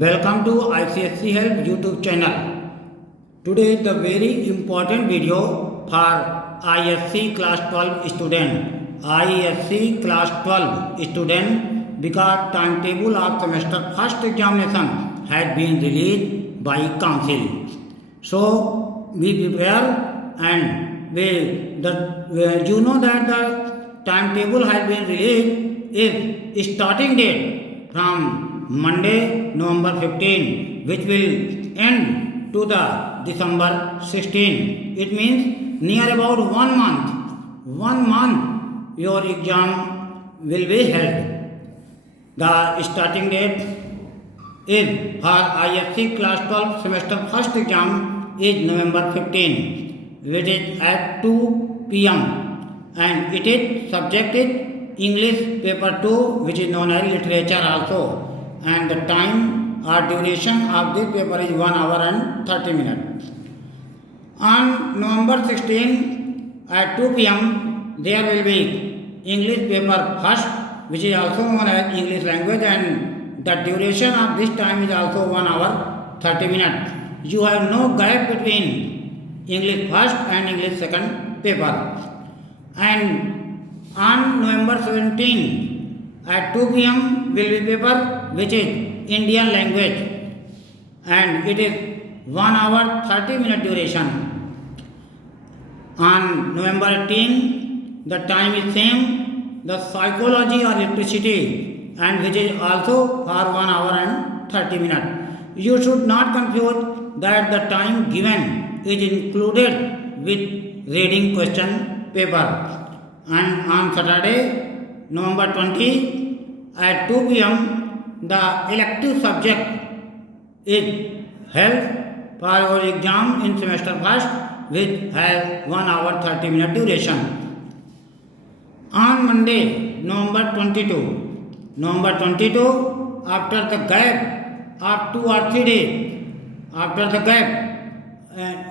Welcome to ICSC Help YouTube channel. Today the very important video for ISC class 12 student. ISC class 12 student because timetable of semester first examination has been released by council. So we prepare and you know that the timetable has been released is starting date from Monday, November 15, which will end to the December 16. It means near about 1 month. 1 month your exam will be held. The starting date is for ISC class 12 semester first exam is November 15, which is at 2 p.m. and it is subjected English paper 2, which is known as literature also. And the time or duration of this paper is 1 hour and 30 minutes. On November 16 at 2 p.m. there will be English paper first, which is also known as English language, and the duration of this time is also 1 hour 30 minutes. You have no gap between English first and English second paper. And on November 17 at 2 p.m. will be paper which is Indian language, and it is 1 hour 30 minute duration. On November 18 the time is same, the psychology or electricity, and which is also for 1 hour and 30 minutes. You should not confuse that the time given is included with reading question paper. And on Saturday, November 20 at 2 p.m. the elective subject is held for your exam in semester first, which has 1 hour 30 minute duration. On Monday, November 22, after the gap of 2 or 3 days, after the gap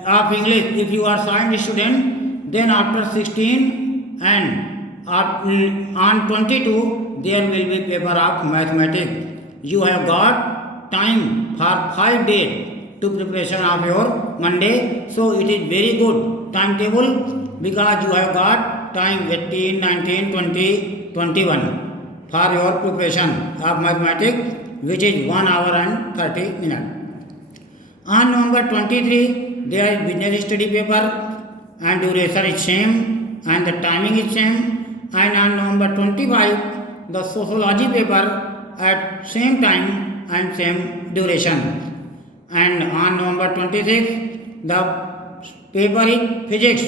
of English, if you are science student, then after 16 and on 22, there will be paper of mathematics. You have got time for 5 days to preparation of your Monday, so it is very good timetable because you have got time 18, 19, 20, 21 for your preparation of mathematics, which is 1 hour and 30 minutes. On November 23, there is business study paper and duration is same and the timing is same. And on November 25, the sociology paper at same time and same duration. And on November 26, the paper is physics,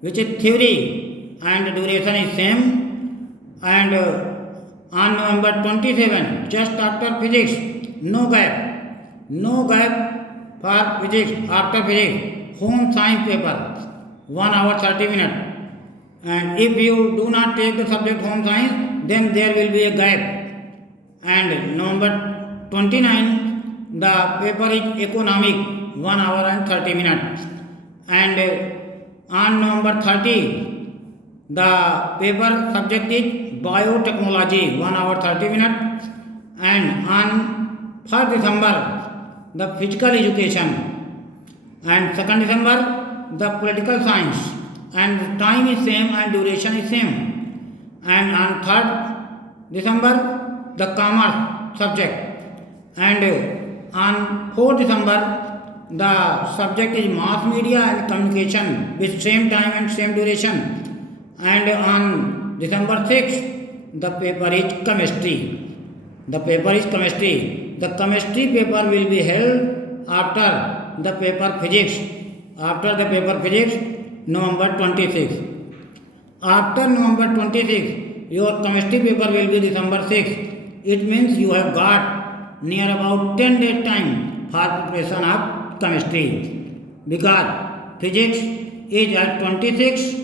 which is theory and the duration is same. And on November 27, just after physics, no gap for physics, after physics, home science paper, 1 hour 30 minutes. And if you do not take the subject home science, then there will be a gap. And November 29, the paper is economic, 1 hour and 30 minutes. And on November 30, the paper subject is biotechnology, 1 hour 30 minutes. And on 1st December, the physical education. And 2nd December, the political science. And the time is same and duration is same. And on 3rd December, the commerce subject. And on 4th December, the subject is mass media and communication with same time and same duration. And on December 6th, the paper is chemistry. The chemistry paper will be held after the paper physics. After the paper physics, November 26. After November 26, your chemistry paper will be December 6. It means you have got near about 10 days time for preparation of chemistry, because physics is at 26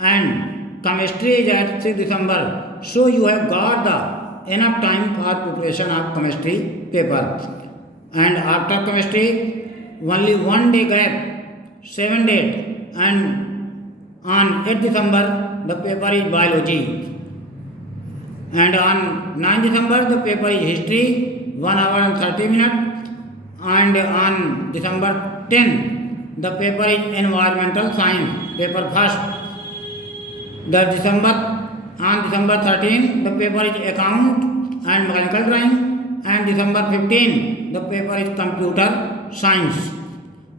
and chemistry is at 6 December. So you have got the enough time for preparation of chemistry paper. And after chemistry, only 1 day gap, 7 days. And on 8th December, the paper is biology. And on 9th December, the paper is history, 1 hour and 30 minutes, and on December 10, the paper is environmental science, paper first. On December 13, the paper is account and mechanical drawing, and December 15, the paper is computer science,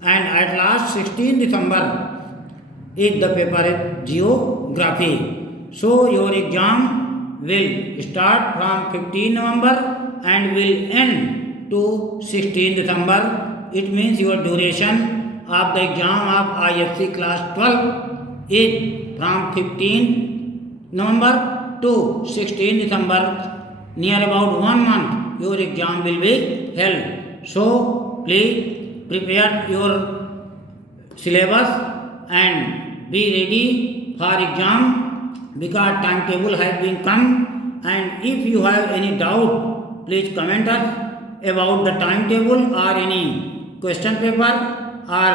and at last 16 December is the paper is geography. So your exam will start from 15 November and will end to 16 December. It means your duration of the exam of IFC class 12 is from 15 November to 16 December. Near about 1 month your exam will be held. So please prepare your syllabus and be ready for exam, because timetable has been come. And if you have any doubt, please comment us about the timetable or any question paper or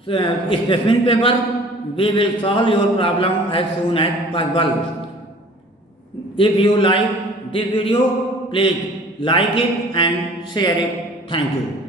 specimen paper. We will solve your problem as soon as possible. If you like this video, please like it and share it. Thank you.